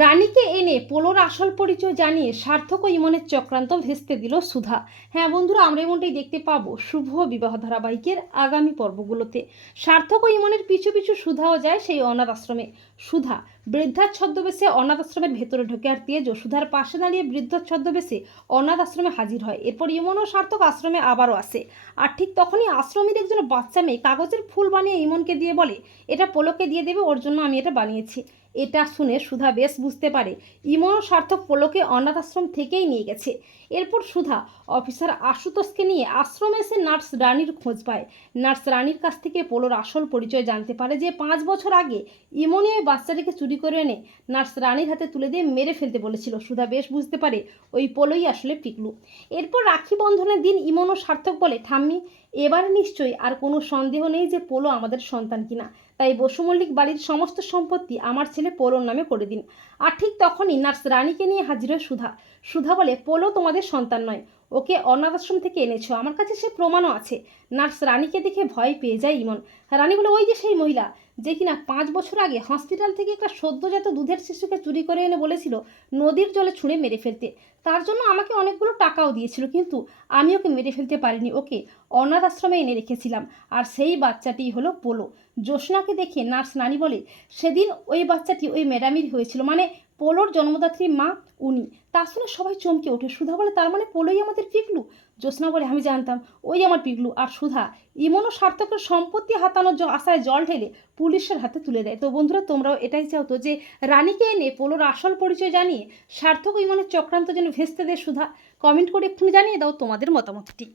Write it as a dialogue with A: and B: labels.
A: রানীকে এনে পোলোর আসল পরিচয় জানিয়ে সার্থক ইমনের চক্রান্ত ভেস্তে দিল সুধা। হ্যাঁ বন্ধুরা, আমরা এমনটাই দেখতে পাবো শুভ বিবাহ ধারাবাহিকের আগামী পর্বগুলোতে। সার্থক ইমনের পিছু পিছু সুধাও যায় সেই অনাথ আশ্রমে। সুধা, বৃদ্ধার ছদ্মবেশে অনাথ আশ্রমের ভেতরে ঢোকে আর তেজ সুধার পাশে দাঁড়িয়ে বৃদ্ধ ছদ্মবেশে অনাথ আশ্রমে হাজির হয়। এরপর ইমন ও সার্থক আশ্রমে আবারও আসে। আর ঠিক তখনই আশ্রমের একজন বাচ্চা মেয়ে কাগজের ফুল বানিয়ে ইমনকে দিয়ে বলে, এটা পোলোকে দিয়ে দেবে, ওর জন্য আমি এটা বানিয়েছি। এটা শুনে সুধা বেশ বুঝতে পারে। ইমন সার্থক পোলোকে অনাথ আশ্রম থেকেই নিয়ে গেছে। এরপর সুধা অফিসার আশুতোষকে নিয়ে আশ্রমে এসে নার্স রানীর খোঁজ পায়। নার্স রানীর কাছ থেকে পোলোর আসল পরিচয় জানতে পারে যে পাঁচ বছর আগে ইমনি ওই বাচ্চাটিকে চুরি করে এনে নার্স রানীর হাতে তুলে দিয়ে মেরে ফেলতে বলেছিল। সুধা বেশ বুঝতে পারে ওই পোলোই আসলে পিকলু। এরপর রাখি বন্ধনের দিন ইমন সার্থক বলে, ঠাম্মি এবার নিশ্চয়ই আর কোনো সন্দেহ নেই যে পোলো আমাদের সন্তান কিনা। তাই বসুমল্লিক বাড়ির সমস্ত সম্পত্তি আমার ছেলে পোলোর নামে করে দিন। আর ঠিক তখনই নার্স রানীকে নিয়ে হাজির হয় সুধা। সুধা বলে, পোলো তোমাদের সন্তান নয়। ওকে অনাথ আশ্রম থেকে এনেছো। আমার কাছে সে প্রমাণও আছে। নার্স রানীকে দেখে ভয় পেয়ে যায় ইমন। রানী বলে, ওই যে সেই মহিলা, যে কিনা পাঁচ বছর আগে হসপিটাল থেকে একটা সদ্যজাত দুধের শিশুকে চুরি করে এনে বলেছিল নদীর জলে ছুঁড়ে মেরে ফেলতে। তার জন্য আমাকে অনেকগুলো টাকাও দিয়েছিল, কিন্তু আমি ওকে মেরে ফেলতে পারিনি। ওকে অনাথ আশ্রমে এনে রেখেছিলাম। আর সেই বাচ্চাটি হলো পোলো। জ্যোৎস্নাকে দেখে নার্স নানি বলে, সেদিন ওই বাচ্চাটি ওই ম্যাডামেরই হয়েছিল। মানে পোলোর জন্মদাত্রী মা উনি। তা শুনে সবাই চমকে ওঠে। সুধা বলে, তার মানে পোলোই আমাদের পিকলু? জ্যোৎস্না বলে, আমি জানতাম, ওই আমার পিকলু। আর সুধা, ইমনও সার্থকের সম্পত্তি হাতানোর আশায় জল ঢেলে পুলিশের হাতে তুলে দেয়। তো বন্ধুরা, তোমরাও এটাই চাও তো যে রানীকে এনে পোলোর আসল পরিচয় জানিয়ে সার্থক ইমনের চক্রান্ত যেন ভেস্তে দেয় সুধা। কমেন্ট করে এক্ষুনি জানিয়ে দাও তোমাদের মতামতটি।